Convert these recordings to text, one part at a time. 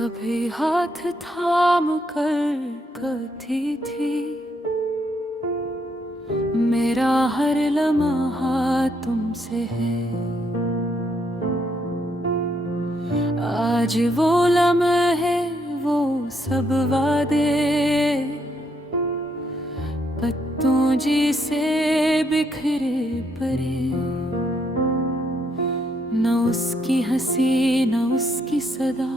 कभी हाथ थाम कर कहती थी, मेरा हर लम्हा तुमसे है। आज वो लम्हे, वो सब वादे पत्तों जी से बिखरे पड़े। न उसकी हंसी न उसकी सदा,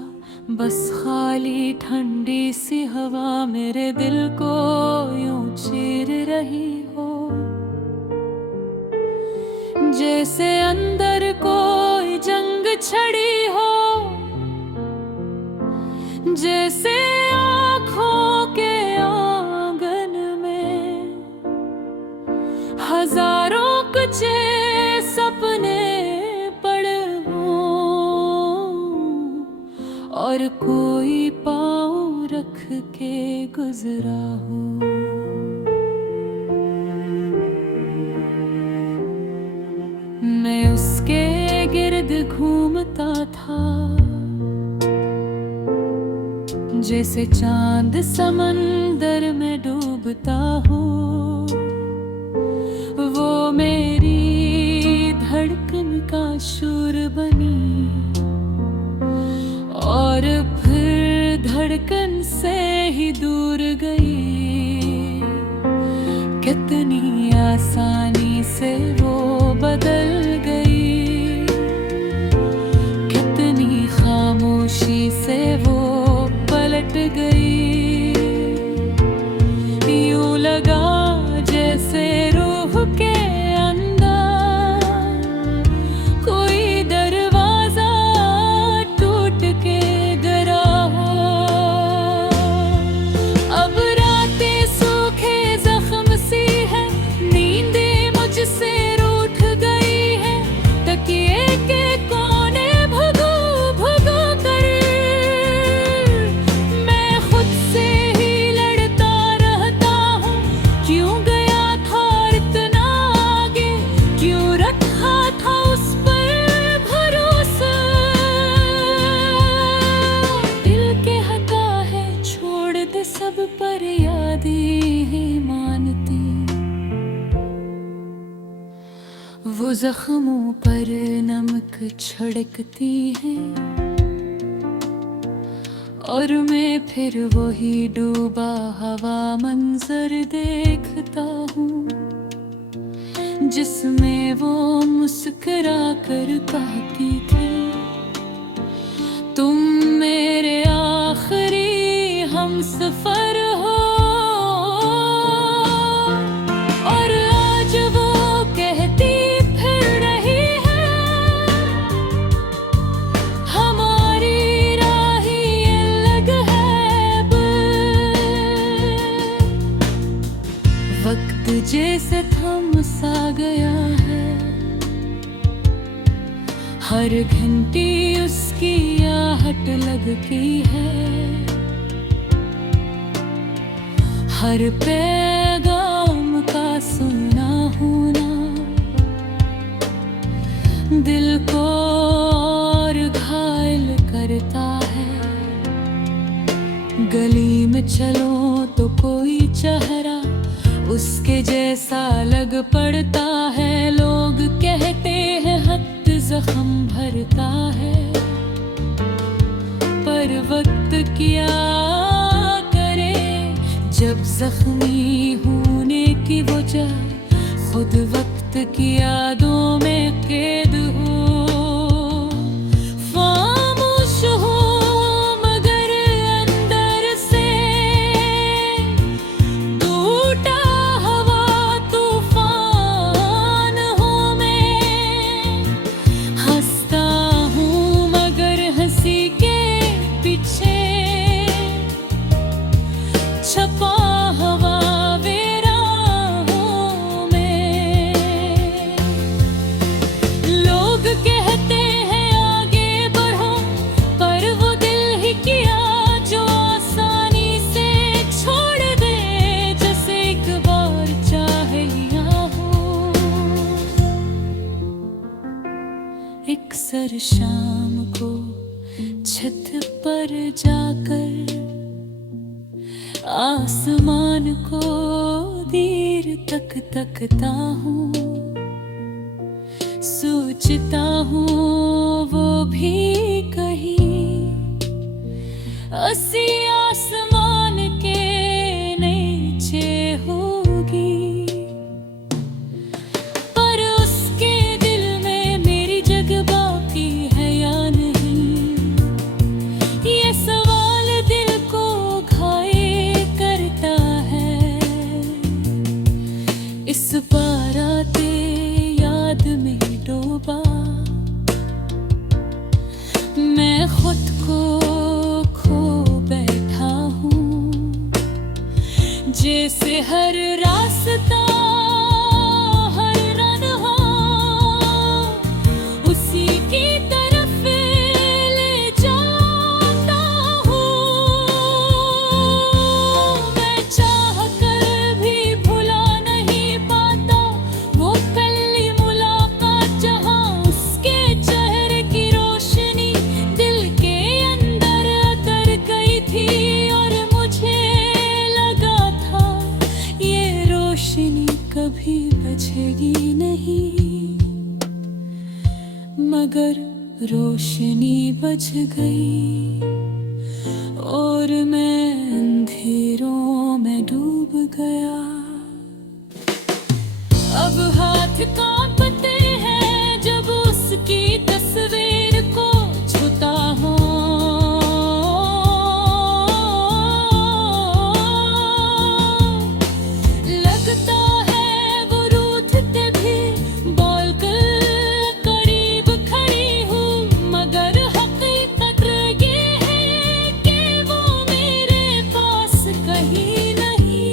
बस खाली ठंडी सी हवा मेरे दिल को यूं चीर रही हो। जैसे अंदर कोई जंग छड़ी हो, जैसे आँखों के आंगन में हजारों कुचे सपने पड़े हों और कोई पाँव रख के गुजरा हो। मैं उसके गिर्द घूमता था, जैसे चांद समंदर में डूबता हो। वो मेरी धड़कन का शूर बनी और फिर धड़कन से ही दूर गई। कितनी आसानी से वो बदल गई, कितनी खामोशी से वो पलट गई। यूं लगा जैसे रूह के अंदर कोई दरवाजा टूट के गिरा हो। अब रातें सूखे जख्म सी है, नींदें मुझसे रूठ गई है। तकिए के कोने भगो भगो कर मैं खुद से ही लड़ता रहता हूँ। क्यों गया था इतना आगे, क्यों रखा था उस पर भरोसा। दिल कहता है छोड़ दे सब, पर याद ही मानती। वो जख्मों पर नमक छिड़कती है और मैं फिर वही डूबा हवा मंजर देखता हूँ, जिसमें वो मुस्कुरा कर कहती थी, तुम मेरे आखिरी हमसफर हो। और आज वो कहती फिर रही है, हमारी राहें अलग है अब। वक्त जैसे थम सा गया है, हर घंटी उसकी आहट लगती है। हर पैगाम का सुना होना दिल को और घायल करता है। गली में चलो तो कोई चेहरा उसके जैसा लग पड़ता है। लोग कहते हैं हद जख्म भरता है, पर वक्त क्या करे जब जख्मी होने की वजह खुद वक्त की यादों में कैद हो। खामोश हो मगर अंदर से टूटा हवा तूफान हूँ मैं। हंसता हूँ मगर हंसी के पीछे छपा हवा वेरा हूँ मैं। लोग कहते हैं आगे बढ़ो, पर वो दिल ही किया जो आसानी से छोड़ दे। जैसे एक बार चाहे यहाँ हो। एक सर शाम को छत पर जाकर आसमान को देर तक तकता हूँ, सोचता हूँ वो भी कहीं अस्सी आसमान के नीचे होगी। पर उसके दिल में मेरी जगह बाकी है या नहीं, ये सवाल दिल को घायल करता है। इस बार आते याद में डूबा मैं खुद को खो बैठा हूँ, जैसे हर रास्ता हर राह उसी की तरफ ले जाता हूँ। मैं चाह कर भी भुला नहीं पाता वो पहली मुलाकात, जहाँ उसके चेहरे की रोशनी दिल के अंदर उतर गई थी और मुझे लगा था ये रोशनी कभी बचेगी नहीं, मगर रोशनी बच गई और मैं अंधेरों में डूब गया। अब हाथ कांपते हैं जब उसकी तस्वीर को छूता हूँ। लगता है वो रूठते भी बोलकर करीब खड़ी हूँ, मगर हकीकत ये है कि वो मेरे पास कहीं नहीं।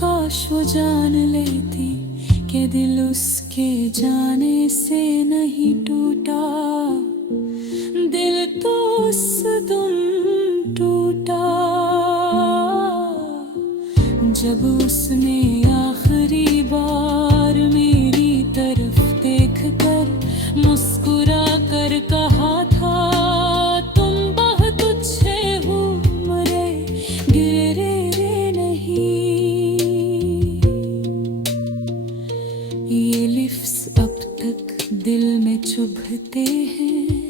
काश वो जान लेती कि दिल उसके जाने से नहीं टूटा, दिल तो उस दिन टूटा जब उसने आखिरी बार मेरी तरफ देखकर मुस्कुरा कर कहा था, तुम बहुत अच्छे हो मरे गिरे रे नहीं। ये लिफ्स अब तक दिल में चुभते हैं,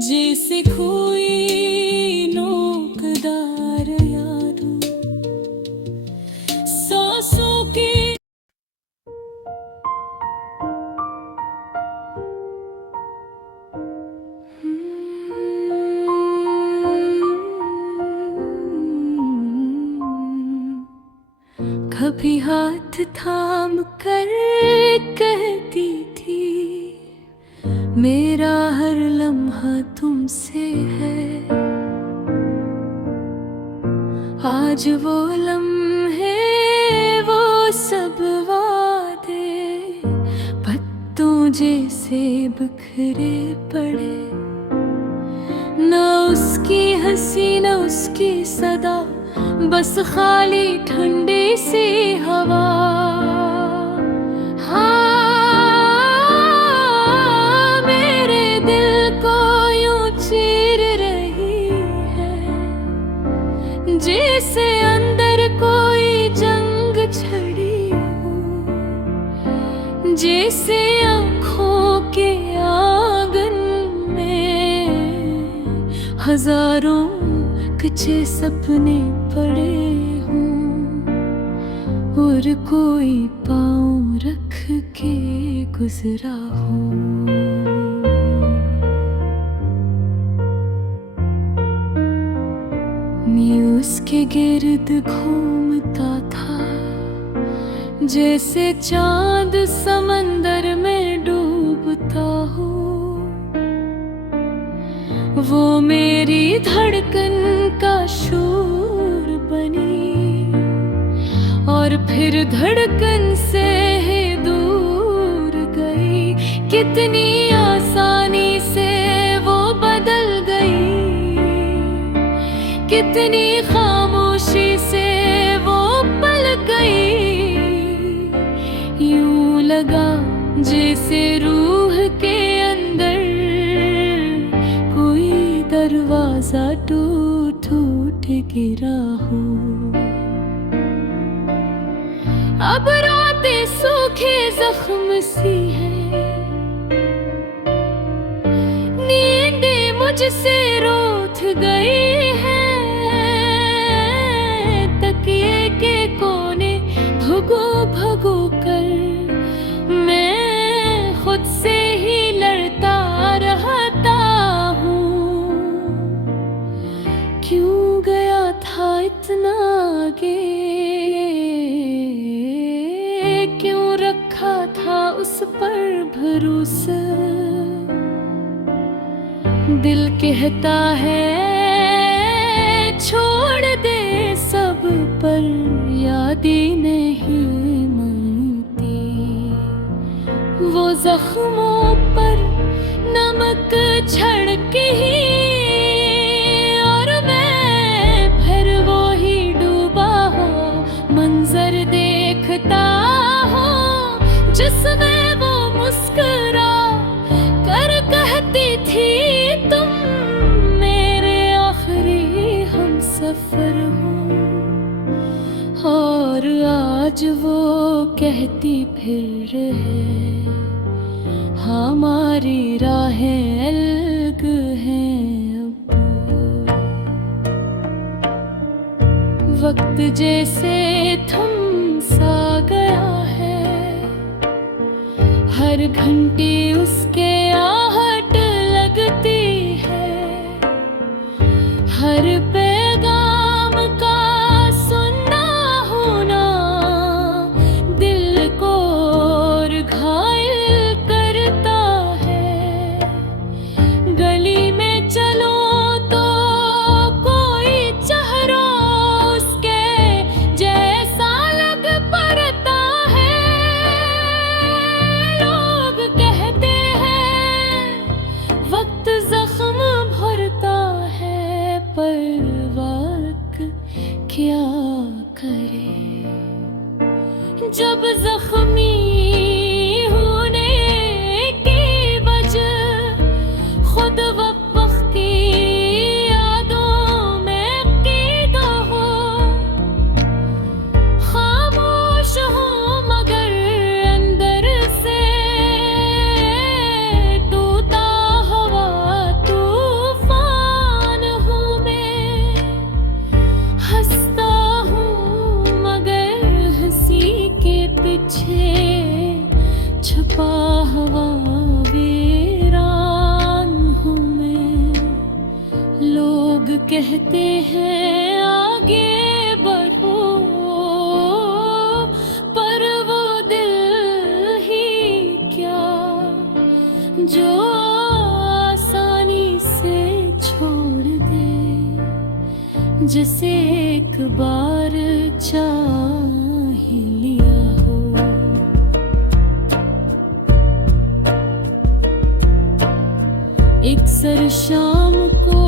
जैसे कोई नोकदार यादों सांसों की। कभी हाथ थाम कर कहती थी मेरा हर लम्हा तुमसे है, आज वो लम्हे वो सब वादे पत्तों जैसे बिखरे पड़े, न उसकी हंसी न उसकी सदा, बस खाली ठंडी सी हवा। जैसे अंदर कोई जंग छड़ी हो, जैसे आँखों के आंगन में हजारों कच्चे सपने पड़े हों और कोई पाँव रख के गुजरा हो। मैं उसके गिर्द घूमता था जैसे चांद समंदर में डूबता हो, वो मेरी धड़कन का शोर बनी और फिर धड़कन से ही दूर गई। कितनी आसानी से वो बदल गई, कितनी खामोशी से वो पल गई। यूं लगा जैसे रूह के अंदर कोई दरवाजा टूट टूट गिरा हो। अब रातें सूखे जख्म सी है, नींदे मुझसे रूठ गई है। तकिए के कोने भगो भगो कर मैं खुद से ही लड़ता रहता हूँ। क्यों गया था इतना आगे, क्यों रखा था उस पर भरोसा। दिल कहता है छोड़ दे सब, पर यादें नहीं मनती। वो जख्मों पर नमक छिड़के ही और मैं फिर वो ही डूबा हो मंजर देखता हूँ, जिसमें वो मुस्कुरा कर कहती थी तुम मेरे आखिरी हमसफर हो। और आज वो कहती फिर है हमारी राहें अलग हैं अब। वक्त जैसे थम सा गया है, हर घंटे उसके आहट लगती है। हर पैगाम का सुनना होना दिल को और घायल करता है। गली में चलो तो कोई चेहरा उसके जैसा लग पड़ता है। लोग कहते हैं वक्त जख्म भरता है, पर वक्त क्या करे। जब जख्मी होने की वजह खुद वक्त की यादों में कैद हो, खामोश हूँ मगर अंदर से टूटा हवा तूफान हूँ मैं। हंसता हूँ मगर हंसी के पीछे छुपा हुआ वीरान हूँ मैं। लोग कहते हैं आगे बढ़ो, पर वो दिल ही क्या जो आसानी से छोड़ दे, जिसे एक बार चाह लिया हो। एक सर शाम को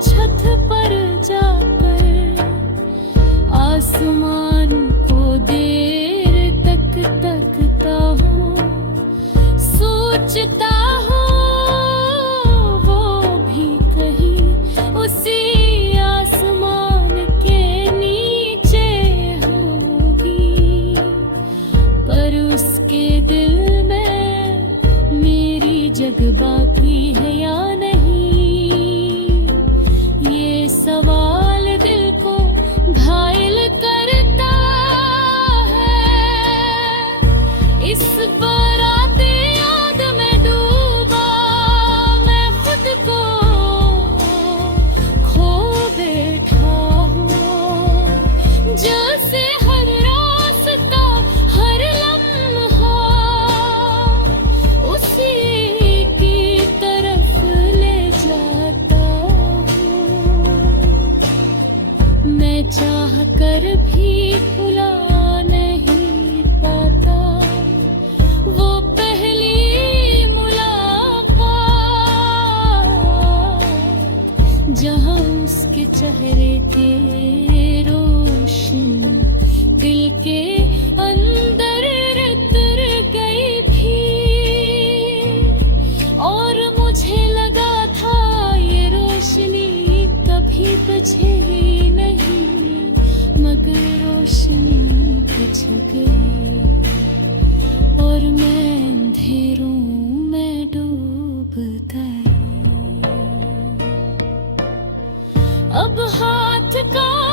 छत पर जाकर आसमान को देर तक तकता हूँ। सोचता हूँ वो भी कहीं उसी आसमान के नीचे होगी, पर उसके दिल में मेरी जगह बाकी है या नहीं। ये सवाल दिल को घायल करता गई और मैं अंधेरों में डूब गई। अब हाथ का